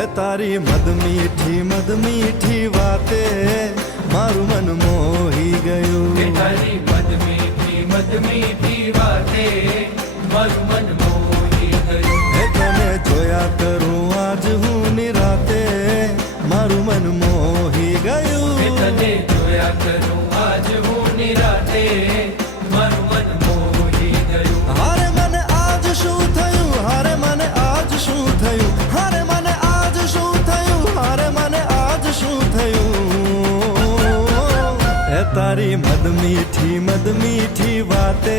એ તારી મદ મીઠી વાતે મારું મન મોહી ગયું. તારી મદ મીઠી વાતે મારું મન મોહી ગયું. એ તને જોયા કરું આજ હું નિરાતે મારું મન મોહી ગયું. તને જોયા કરું આજ હું નિરાતે મારું મન મોહી ગયું. હારે મને આજ શું થયું, હારે મને આજ શું થયું, હારે મને આજ શું થયું, હારે મને આજ શું થયું. એ તારી મદ મીઠી વાતે